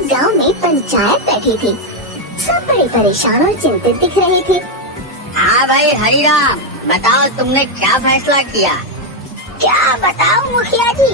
वक्त गांव में पंचायत बैठी थी। सब बड़े परेशान और चिंतित दिख रहे थे। हाँ भाई हरिराम, बताओ तुमने क्या फैसला किया? क्या बताऊं मुखिया जी,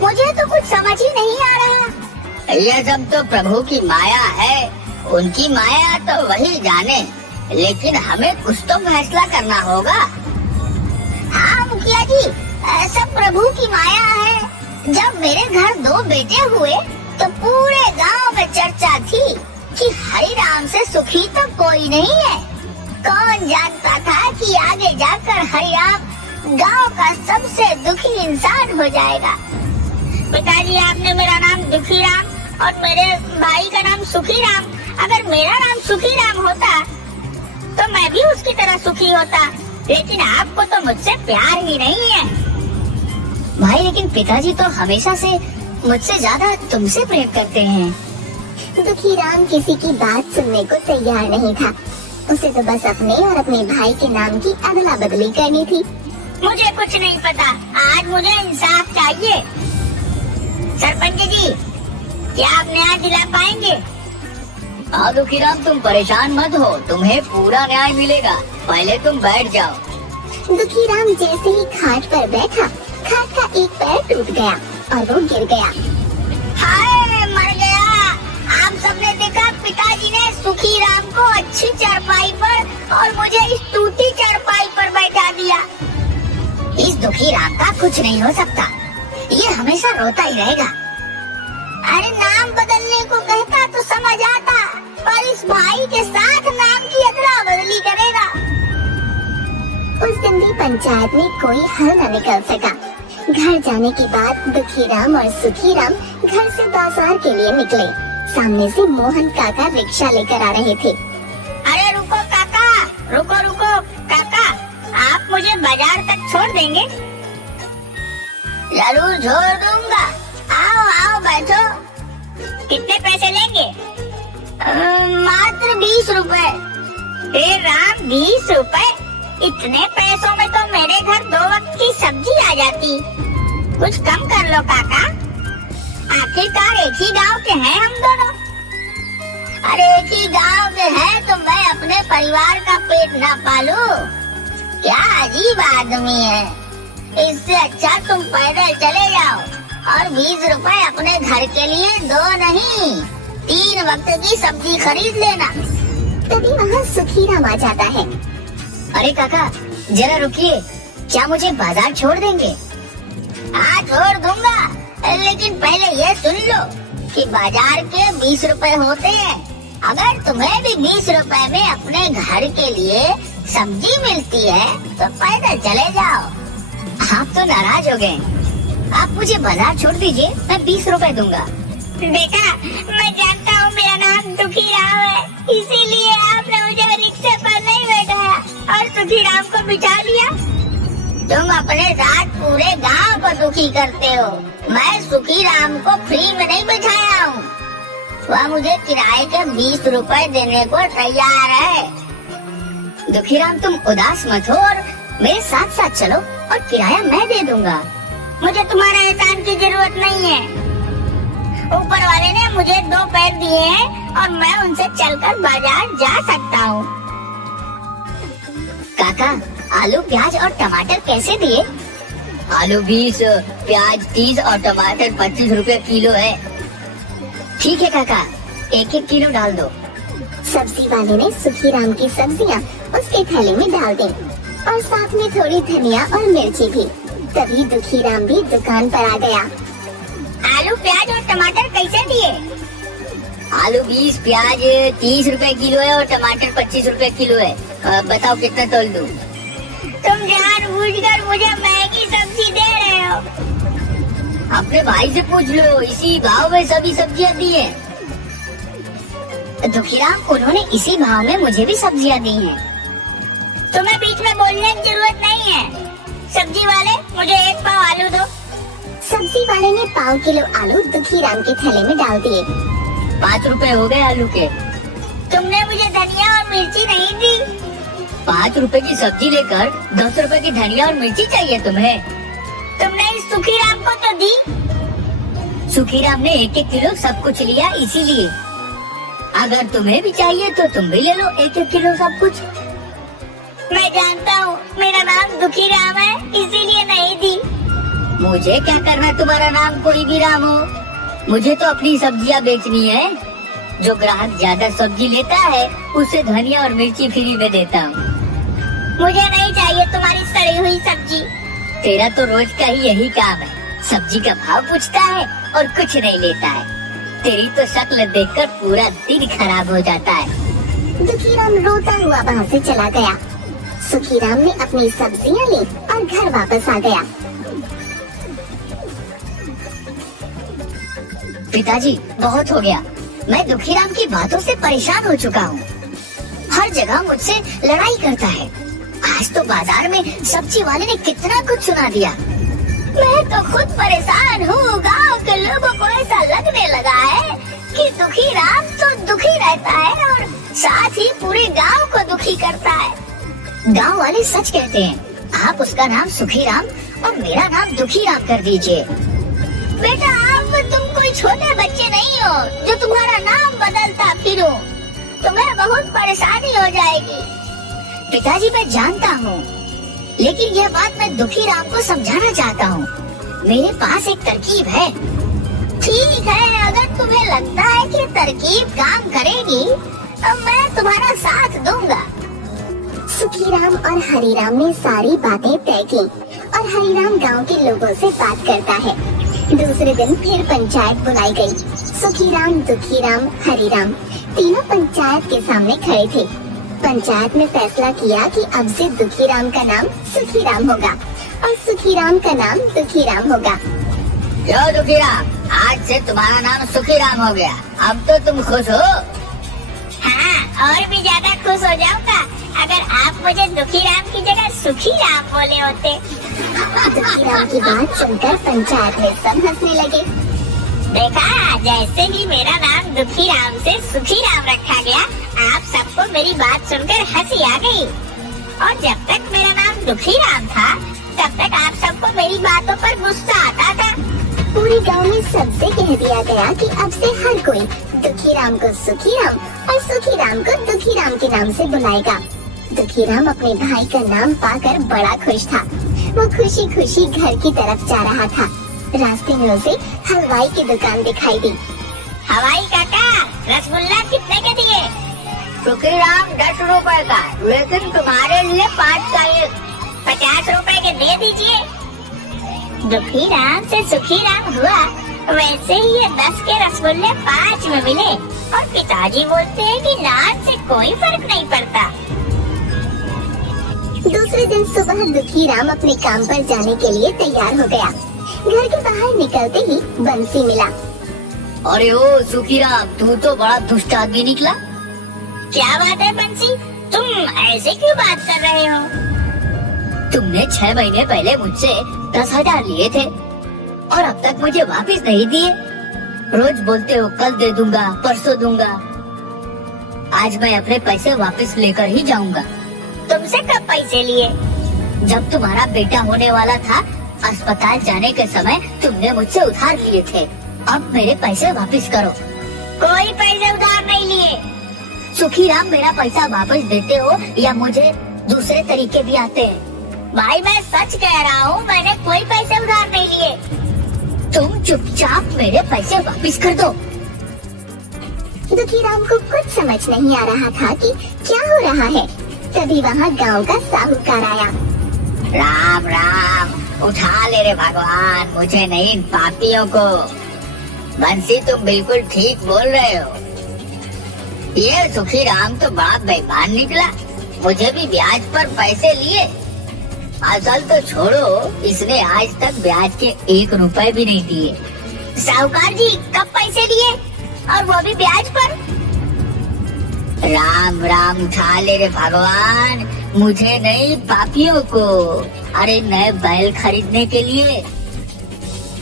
मुझे तो कुछ समझ ही नहीं आ रहा। ये सब तो प्रभु की माया है, उनकी माया तो वही जाने, लेकिन हमें कुछ तो फैसला करना होगा। हाँ मुखिया जी, सब प्रभु की माया है। जब मेरे घर 2 बेटे हुए तो पूरे गांव में चर्चा थी कि हरिराम से सुखी तो कोई नहीं है। कौन जानता था कि आगे जाकर हरिराम गांव का सबसे दुखी इंसान हो जाएगा। पिताजी, आपने मेरा नाम दुखीराम और मेरे भाई का नाम सुखीराम। अगर मेरा नाम सुखीराम होता तो मैं भी उसकी तरह सुखी होता, लेकिन आपको तो मुझसे प्यार ही नहीं है। भाई, लेकिन पिताजी तो हमेशा से मुझसे ज्यादा तुमसे प्रेम करते हैं। दुखीराम किसी की बात सुनने को तैयार नहीं था। उसे तो बस अपने और अपने भाई के नाम की अदला बदली करनी थी। मुझे कुछ नहीं पता, आज मुझे इंसाफ चाहिए। सरपंच जी, क्या आप न्याय दिला पाएंगे? हाँ दुखीराम, तुम परेशान मत हो, तुम्हें पूरा न्याय मिलेगा। पहले तुम बैठ जाओ। दुखीराम जैसे ही खाट पर बैठा, खाट का एक पैर टूट गया और वो गिर गया। हाय, मर गया। आप सबने देखा, पिताजी ने सुखीराम को अच्छी चारपाई पर और मुझे इस टूटी चारपाई पर बैठा दिया। इस दुखीराम का कुछ नहीं हो सकता, ये हमेशा रोता ही रहेगा। अरे नाम बदलने को कहता तो समझ आता, पर इस भाई के साथ नाम की अदला बदली करेगा। उस दिन भी पंचायत में कोई हल न निकल सका। घर जाने के बाद दुखीराम और सुखीराम घर से बाजार के लिए निकले। सामने से मोहन काका रिक्शा लेकर आ रहे थे। अरे रुको काका, रुको काका, आप मुझे बाजार तक छोड़ देंगे? जरूर छोड़ दूंगा। आओ बैठो। कितने पैसे लेंगे? मात्र 20 रुपए। हे राम, 20 रुपए? इतने पैसों में तो मेरे घर 2 वक्त की सब्जी आ जाती। कुछ कम कर लो काका, आखिरकार एक ही गांव के हैं हम दोनों। अरे एक ही गांव के हैं तो मैं अपने परिवार का पेट ना पालूं? क्या अजीब आदमी है। इससे अच्छा तुम पैदल चले जाओ और 20 रुपए अपने घर के लिए 2 नहीं 3 वक्त की सब्जी खरीद लेना। तभी वहाँ सुखीराम आ जाता है। अरे काका, जरा रुकिए, क्या मुझे बाजार छोड़ देंगे? हाँ छोड़ दूंगा, लेकिन पहले ये सुन लो कि बाजार के 20 रुपए होते हैं। अगर तुम्हें भी 20 रुपए में अपने घर के लिए सब्जी मिलती है तो पैदल चले जाओ। आप तो नाराज हो गए। आप मुझे बाजार छोड़ दीजिए, मैं 20 रुपए दूंगा। बेटा, मैं जानता हूँ मेरा नाम दुखीराम है, इसीलिए आपने मुझे रिक्शे पर नहीं बैठाया और सुखीराम को बिठा लिया। तुम अपने साथ पूरे गांव को दुखी करते हो। मैं सुखीराम को फ्री में नहीं बिठाया हूँ, वह मुझे किराए के 20 रुपए देने को तैयार है। दुखीराम, तुम उदास मत हो और मेरे साथ साथ चलो और किराया मैं दे दूंगा। मुझे तुम्हारा एहसान की जरूरत नहीं है। ऊपर वाले ने मुझे 2 पैर दिए हैं और मैं उनसे चलकर बाजार जा सकता हूँ। काका, आलू, प्याज और टमाटर कैसे दिए? आलू 20, प्याज 30 और टमाटर 25 रुपए किलो है। ठीक है काका, 1-1 किलो डाल दो। सब्जी वाले ने सुखीराम की सब्जियां उसके थैले में डाल दी और साथ में थोड़ी धनिया और मिर्ची भी। तभी दुखीराम भी दुकान पर आ गया। आलू, प्याज और टमाटर कैसे दिए? आलू 20, प्याज 30 रुपए किलो है और टमाटर 25 रुपए किलो है। बताओ कितना तोल दूं? तुम जानबूझकर मुझे महंगी सब्जी दे रहे हो। अपने भाई से पूछ लो, इसी भाव में सभी सब्जियां दी है। दुखीराम, उन्होंने इसी भाव में मुझे भी सब्जियां दी हैं। तुम्हें बीच में बोलने की जरूरत नहीं है। सब्जी वाले, मुझे 1 पाव आलू दो। सब्जी वाले ने 1 किलो आलू दुखीराम के थैले में डाल दिए। 5 रुपए हो गए आलू के। तुमने मुझे धनिया और मिर्ची नहीं दी। 5 रुपए की सब्जी लेकर 10 रुपए की धनिया और मिर्ची चाहिए तुम्हें? तुमने इस सुखीराम को तो दी। सुखीराम ने 1-1 किलो सब कुछ लिया इसीलिए। अगर तुम्हें भी चाहिए तो तुम भी ले लो 1-1 किलो सब कुछ। मैं जानता हूँ मेरा नाम दुखी राम है, इसीलिए नहीं दी। मुझे क्या करना तुम्हारा नाम कोई भी राम हो, मुझे तो अपनी सब्जियाँ बेचनी है। जो ग्राहक ज्यादा सब्जी लेता है उसे धनिया और मिर्ची फ्री में देता हूँ। मुझे नहीं चाहिए तुम्हारी सड़ी हुई सब्जी। तेरा तो रोज का ही यही काम है, सब्जी का भाव पूछता है और कुछ नहीं लेता है। तेरी तो शक्ल देखकर पूरा दिन खराब हो जाता है। दुखीराम रोता हुआ वहाँ से चला गया। सुखीराम ने अपनी सब्जियाँ ली और घर वापस आ गया। पिताजी बहुत हो गया, मैं दुखीराम की बातों से परेशान हो चुका हूँ। हर जगह मुझसे लड़ाई करता है। आज तो बाजार में सब्जी वाले ने कितना कुछ सुना दिया। मैं तो खुद परेशान हूँ। गांव के लोगों को ऐसा लगने लगा है कि दुखीराम तो दुखी रहता है और साथ ही पूरे गांव को दुखी करता है। गांव वाले सच कहते हैं, आप उसका नाम सुखीराम और मेरा नाम दुखीराम कर दीजिए। बेटा अब तुम कोई छोटे बच्चे नहीं हो जो तुम्हारा नाम बदलता फिरो, तुम्हें बहुत परेशानी हो जाएगी। पिताजी मैं जानता हूँ, लेकिन यह बात मैं दुखीराम को समझाना चाहता हूँ। मेरे पास एक तरकीब है। ठीक है, अगर तुम्हें लगता है कि तरकीब काम करेगी तो मैं तुम्हारा साथ दूंगा। सुखीराम और हरीराम ने सारी बातें तय की और हरीराम गांव के लोगों से बात करता है। दूसरे दिन फिर पंचायत बुलाई गई। सुखीराम, दुखीराम, हरीराम तीनों पंचायत के सामने खड़े थे। पंचायत ने फैसला किया कि अब से दुखीराम का नाम सुखीराम होगा और सुखीराम का नाम दुखीराम होगा। क्यों दुखीराम, आज से तुम्हारा नाम सुखीराम हो गया, अब तो तुम खुश हो? हाँ, और भी ज्यादा खुश हो जाऊंगा अगर आप मुझे दुखीराम की जगह सुखीराम बोले होते। दुखीराम की बात सुनकर पंचायत में सब हंसने लगे। देखा, जैसे ही मेरा नाम दुखीराम से सुखीराम रखा गया, आप सबको मेरी बात सुनकर हंसी आ गई। और जब तक मेरा नाम दुखीराम था, तब तक आप सबको मेरी बातों पर गुस्सा आता था। पूरे गांव में सबसे कह दिया गया कि अब से हर कोई दुखीराम को सुखीराम और सुखीराम को दुखीराम के नाम से बुलाएगा। दुखीराम अपने भाई का नाम पाकर बड़ा खुश था। वो खुशी खुशी घर की तरफ जा रहा था। रास्ते में उसे हलवाई की दुकान दिखाई दी। हवाई काका, रसगुल्ला कितने के दिए? सुखीराम 10 रुपए का, लेकिन तुम्हारे लिए 5 चाहिए। 50 रुपए के दे दीजिए। दुखीराम से सुखीराम हुआ, वैसे ही ये 10 के रसगुल्ले 5 में मिले और पिताजी बोलते हैं कि नाम से कोई फर्क नहीं पड़ता। दूसरे दिन सुबह दुखीराम अपने काम पर जाने के लिए तैयार हो गया। घर के बाहर निकलते ही बंसी मिला। अरे ओ सुखीराम, तू तो बड़ा दुष्ट आदमी निकला। क्या बात है बंसी, तुम ऐसे क्यों बात कर रहे हो? तुमने 6 महीने पहले मुझसे 10,000 लिए थे और अब तक मुझे वापस नहीं दिए। रोज बोलते हो कल दे दूंगा, परसों दूंगा। आज मैं अपने पैसे वापस लेकर ही जाऊंगा। तुमसे कब पैसे लिए? जब तुम्हारा बेटा होने वाला था, अस्पताल जाने के समय तुमने मुझसे उधार लिए थे। अब मेरे पैसे वापस करो। कोई पैसे उधार नहीं लिए। सुखीराम, मेरा पैसा वापस देते हो या मुझे दूसरे तरीके भी आते हैं? भाई मैं सच कह रहा हूँ, मैंने कोई पैसे उधार नहीं लिए। तुम चुपचाप मेरे पैसे वापस कर दो। दुखीराम को कुछ समझ नहीं आ रहा था कि क्या हो रहा है। तभी वहाँ गांव का साहूकार आया। राम राम, उठा ले रे भगवान, मुझे नहीं इन पापियों को। बंसी, तुम बिल्कुल ठीक बोल रहे हो। ये सुखीराम तो बड़ा बेईमान निकला, मुझे भी ब्याज पर पैसे लिए। असल तो छोड़ो, इसने आज तक ब्याज के 1 रुपए भी नहीं दिए। साहूकार जी, कब पैसे लिए और वो भी ब्याज पर? राम राम, उठा ले रे भगवान, मुझे नहीं पापियों को। अरे नए बैल खरीदने के लिए।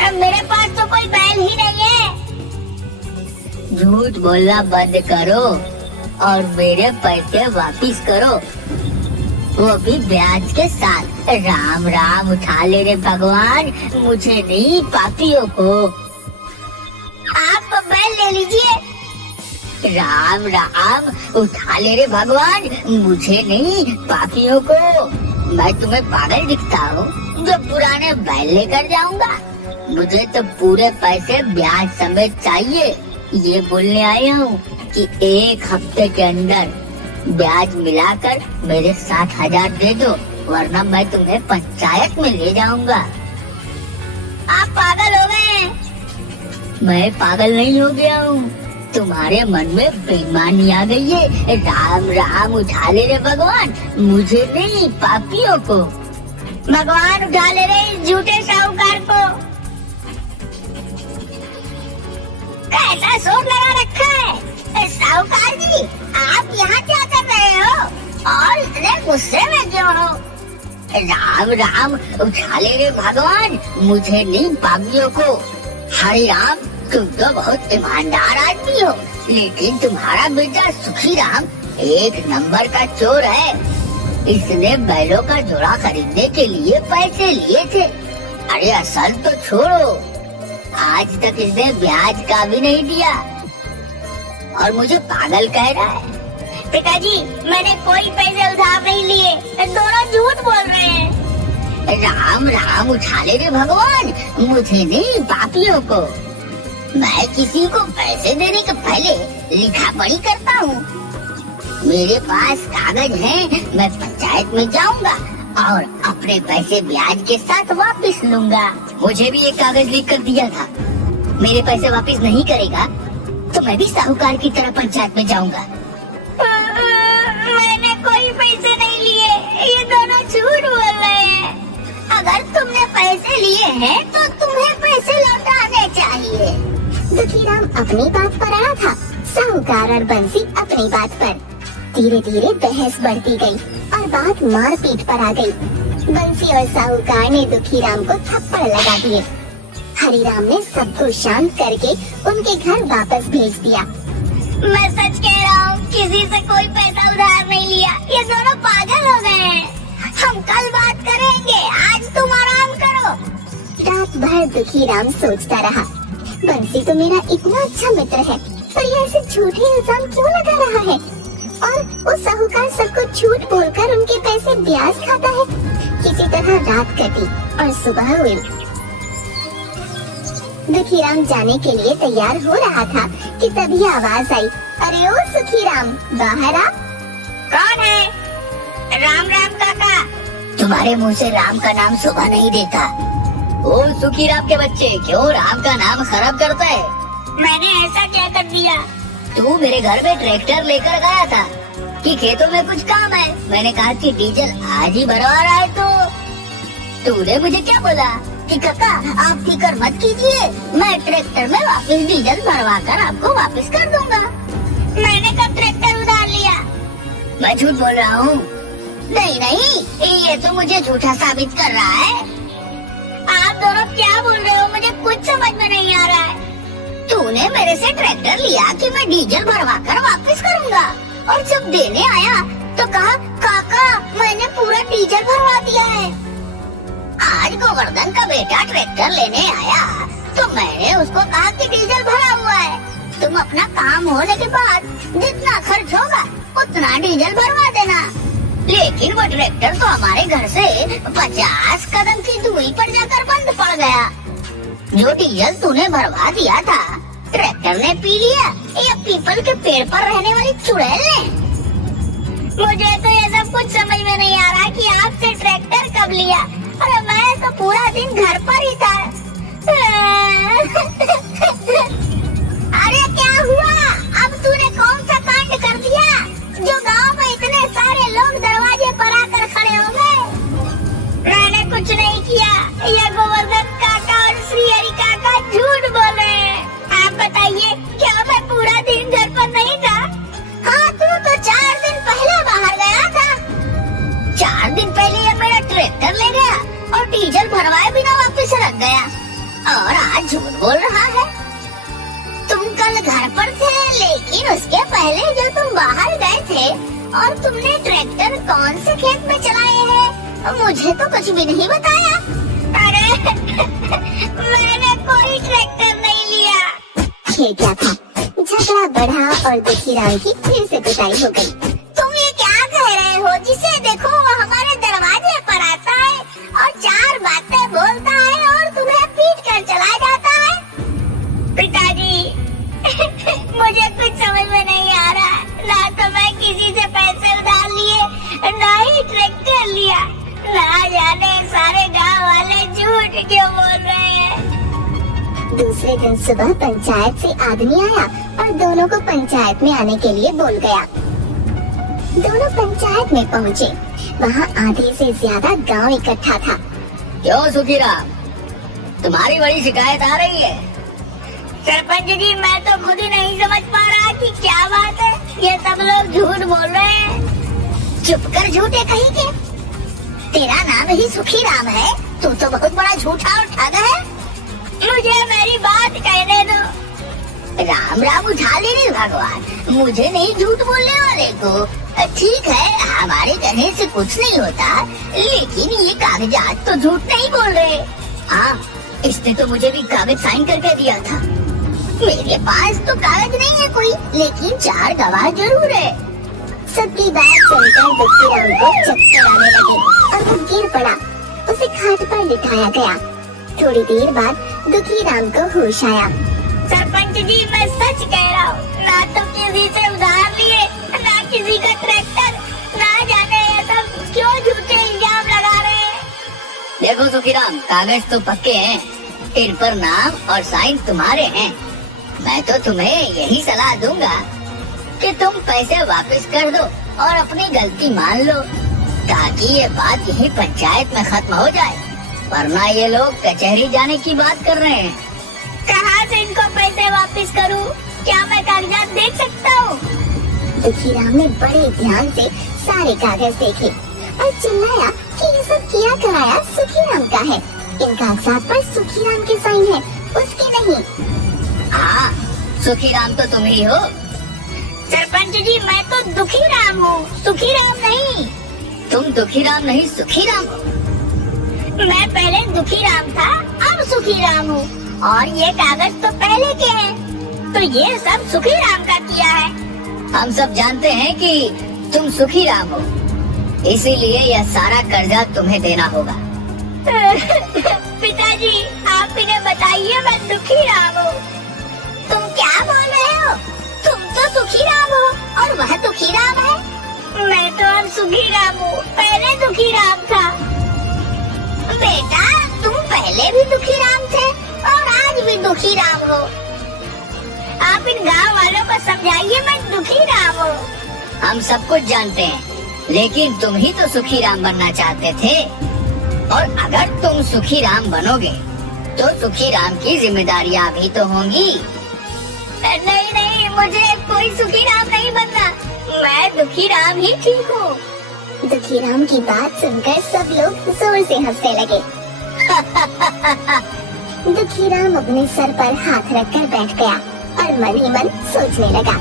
अब मेरे पास तो कोई बैल ही नहीं है। झूठ बोलना बंद करो और मेरे पैसे वापिस करो, वो भी ब्याज के साथ। राम राम, उठा ले रे भगवान, मुझे नहीं पापियों को। ले लीजिए। राम राम, उठा ले रे भगवान, मुझे नहीं पापियों को। मैं तुम्हें पागल दिखता हूँ जो पुराने बैल लेकर जाऊंगा? मुझे तो पूरे पैसे ब्याज समेत चाहिए। ये बोलने आया हूँ कि 1 हफ्ते के अंदर ब्याज मिलाकर मेरे 7,000 दे दो, वरना मैं तुम्हें पंचायत में ले जाऊंगा। आप पागल हो गए? मैं पागल नहीं हो गया हूँ, तुम्हारे मन में बेईमानी आ गई है। राम राम, उठा ले रे भगवान, मुझे नहीं पापियों को। भगवान उठा ले रहे इस झूठे साहूकार को। कैसा शोर लगा रखा है? साहूकार जी, आप यहाँ क्या कर रहे हो और इतने गुस्से में क्यों हो? राम राम, उठा ले रे भगवान, मुझे नहीं पापियों को। हरे राम, तुम तो बहुत ईमानदार आदमी हो, लेकिन तुम्हारा बेटा सुखी राम 1 नंबर का चोर है। इसने बैलों का जोड़ा खरीदने के लिए पैसे लिए थे। अरे असल तो छोड़ो, आज तक इसने ब्याज का भी नहीं दिया और मुझे पागल कह रहा है। पिताजी, मैंने कोई पैसे उधार नहीं लिए, दोनों झूठ बोल रहे हैं। राम राम, उठा ले रे भगवान, मुझे नहीं पापियों को। मैं किसी को पैसे देने के पहले लिखा पढ़ी करता हूँ। मेरे पास कागज हैं, मैं पंचायत में जाऊंगा और अपने पैसे ब्याज के साथ वापस लूंगा। मुझे भी एक कागज लिख कर दिया था, मेरे पैसे वापस नहीं करेगा तो मैं भी साहूकार की तरह पंचायत में जाऊंगा। मैंने कोई पैसे नहीं लिए, ये दोनों झूठ बोल रहे हैं। अगर तुमने पैसे लिए हैं तो तुम्हें पैसे लौटाने चाहिए। दुखीराम अपनी बात पर अड़ा था, साहूकार और बंसी अपनी बात पर। धीरे धीरे बहस बढ़ती गई और बात मारपीट पर आ गई। बंसी और साहूकार ने दुखीराम को थप्पड़ लगा दिए। हरिराम ने सबको शांत करके उनके घर वापस भेज दिया। मैं सच कह रहा हूँ, किसी से कोई पैसा उधार नहीं लिया। ये दोनों पागल हो गए हैं। हम कल बात करेंगे, आज तुम आराम करो। रात भर दुखीराम सोचता रहा, बंसी तो मेरा इतना अच्छा मित्र है, पर ये ऐसे झूठे इल्जाम क्यों लगा रहा है? और वो साहूकार सबको झूठ बोलकर उनके पैसे ब्याज खाता है। किसी तरह रात कटी और सुबह हुई। दुखीराम जाने के लिए तैयार हो रहा था कि तभी आवाज आई, अरे ओ सुखीराम, बाहर आ। कौन है? राम राम काका। तुम्हारे मुंह से राम का नाम शोभा नहीं देता। ओ सुखी राम के बच्चे, क्यों राम का नाम खराब करता है? मैंने ऐसा क्या कर दिया? तू मेरे घर में ट्रैक्टर लेकर गया था कि खेतों में कुछ काम है। मैंने कहा कि डीजल आज ही भरवा रहा है तो तूने मुझे क्या बोला कि काका आप फिक्र मत कीजिए, मैं ट्रैक्टर में वापस डीजल भरवा कर आपको वापस कर दूंगा। मैंने कब ट्रैक्टर उधार लिया? मैं झूठ बोल रहा हूँ? नहीं नहीं, ये तो मुझे झूठा साबित कर रहा है। आप दोनों क्या बोल रहे हो? मुझे कुछ समझ में नहीं आ रहा है। तूने मेरे से ट्रैक्टर लिया कि मैं डीजल भरवा कर वापस करूंगा, और जब देने आया तो कहा काका मैंने पूरा डीजल भरवा दिया है। आज गोवर्धन का बेटा ट्रैक्टर लेने आया तो मैंने उसको कहा कि डीजल भरा हुआ है, तुम अपना काम होने के बाद जितना खर्च होगा उतना डीजल भरवा देना। लेकिन वो ट्रैक्टर तो हमारे घर से 50 कदम की दूरी पर जाकर बंद पड़ गया। जो डीजल तूने भरवा दिया था ट्रैक्टर ने पी लिया या पीपल के पेड़ पर रहने वाली चुड़ैल ने? मुझे तो ये सब कुछ समझ में नहीं आ रहा कि आपसे ट्रैक्टर कब लिया। अरे मैं तो पूरा दिन घर पर ही था। अरे क्या हुआ? अब तूने कौन सा कांड कर दिया जो गांव में इतने सारे लोग दरवाजे पर आकर खड़े हो गए? मैंने कुछ नहीं किया, यह गोवर्धन काका और श्री हरि काका झूठ बोल रहे हैं। आप बताइए, क्या मैं पूरा दिन घर पर नहीं था? हाँ, तू तो 4 दिन पहले बाहर गया था। 4 दिन पहले ये मेरा ट्रैक्टर ले गया और डीजल भरवाए बिना वापस रख गया, और आज झूठ बोल रहा है। तुम कल घर पर थे, लेकिन उसके पहले जब तुम बाहर गए थे और तुमने ट्रैक्टर कौन से खेत में चलाए हैं मुझे तो कुछ भी नहीं बताया। अरे मैंने कोई ट्रैक्टर नहीं लिया। फिर क्या था, झगड़ा बढ़ा और दुखीराम की फिर से पिटाई हो गई। तुम ये क्या कह रहे हो? जिसे देखो वो हमारे दरवाजे पर आता है और 4 बातें बोलता है और तुम्हें पीट कर चला जाता है। पिताजी मुझे कुछ समझ में नहीं आ रहा। ना तो मैं किसी से पैसे उधार लिए, ना ही ट्रैक्टर लिया। ना जाने सारे गांव वाले झूठ क्यों बोल रहे हैं। दूसरे दिन सुबह पंचायत से आदमी आया और दोनों को पंचायत में आने के लिए बोल गया। दोनों पंचायत में पहुँचे। वहाँ आधे से ज्यादा गांव इकट्ठा था। क्यों सुखीराम, तुम्हारी बड़ी शिकायत आ रही है? सरपंच जी, मैं तो खुद ही नहीं समझ पा रहा कि क्या बात है। ये सब लोग झूठ बोल रहे हैं। चुप कर झूठे कहीं के। तेरा नाम ही सुखीराम है, तू तो बहुत बड़ा झूठा और ठग है। मुझे मेरी बात कहने दो। राम राम उठा ले रे भगवान, मुझे नहीं झूठ बोलने वाले को। ठीक है, हमारे कहने से कुछ नहीं होता, लेकिन ये कागजात तो झूठ नहीं बोल रहे। हाँ, इसने तो मुझे भी कागज साइन करके दिया था। मेरे पास तो कागज नहीं है कोई, लेकिन 4 गवाह जरूर है। सबकी बात सुनकर दुखीराम को चक्कर आने लगे और वो गिर पड़ा। उसे खाट पर लिटाया गया। थोड़ी देर बाद दुखीराम को होश आया। सरपंच जी, मैं सच कह रहा हूँ। ना तो किसी से उधार लिए, ना किसी का ट्रैक्टर। ना जाने ये सब क्यों झूठे इल्जाम लगा रहे हैं। देखो सुखीराम, कागज तो पक्के हैं, इन पर नाम और साइन तुम्हारे हैं। मैं तो तुम्हें यही सलाह दूंगा कि तुम पैसे वापस कर दो और अपनी गलती मान लो, ताकि ये बात यही पंचायत में खत्म हो जाए। वरना ये लोग कचहरी जाने की बात कर रहे हैं। कहाँ से इनको पैसे वापस करूँ? क्या मैं कागजात देख सकता हूँ? दुखीराम ने बड़े ध्यान से सारे कागज देखे और चिल्लाया कि ये सब किया कराया सुखीराम का है। इन कागजात पर सुखीराम के साइन है, उसके नहीं। हाँ, सुखीराम तो तुम ही हो। सरपंच जी, मैं तो दुखीराम हूँ, सुखीराम नहीं। तुम दुखीराम नहीं, सुखीराम हो। मैं पहले दुखीराम था, अब सुखीराम हूँ। और ये कागज तो पहले के हैं, तो ये सब सुखीराम का किया है। हम सब जानते हैं कि तुम सुखीराम हो, इसीलिए यह सारा कर्जा तुम्हें देना होगा। पिताजी, आप इन्हें बताइए मैं दुखीराम हूँ। तुम क्या बोल रहे हो? तुम तो सुखीराम हो और वह दुखीराम है। मैं तो अब सुखीराम हूँ, पहले दुखीराम था। बेटा, तुम पहले भी दुखीराम थे और आज भी दुखीराम हो। आप इन गांव वालों को समझाइए मैं दुखीराम हूँ। हम सब कुछ जानते हैं, लेकिन तुम ही तो सुखीराम बनना चाहते थे। और अगर तुम सुखीराम बनोगे, तो सुखीराम की जिम्मेदारियाँ भी तो होंगी। नहीं नहीं, मुझे कोई सुखीराम नहीं बनना। मैं दुखीराम ही ठीक हूँ। दुखीराम की बात सुनकर सब लोग जोर से हंसने लगे। दुखीराम अपने सर पर हाथ रखकर बैठ गया और मन ही मन सोचने लगा।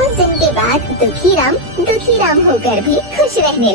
उस दिन के बाद दुखीराम होकर भी खुश रहने लगा।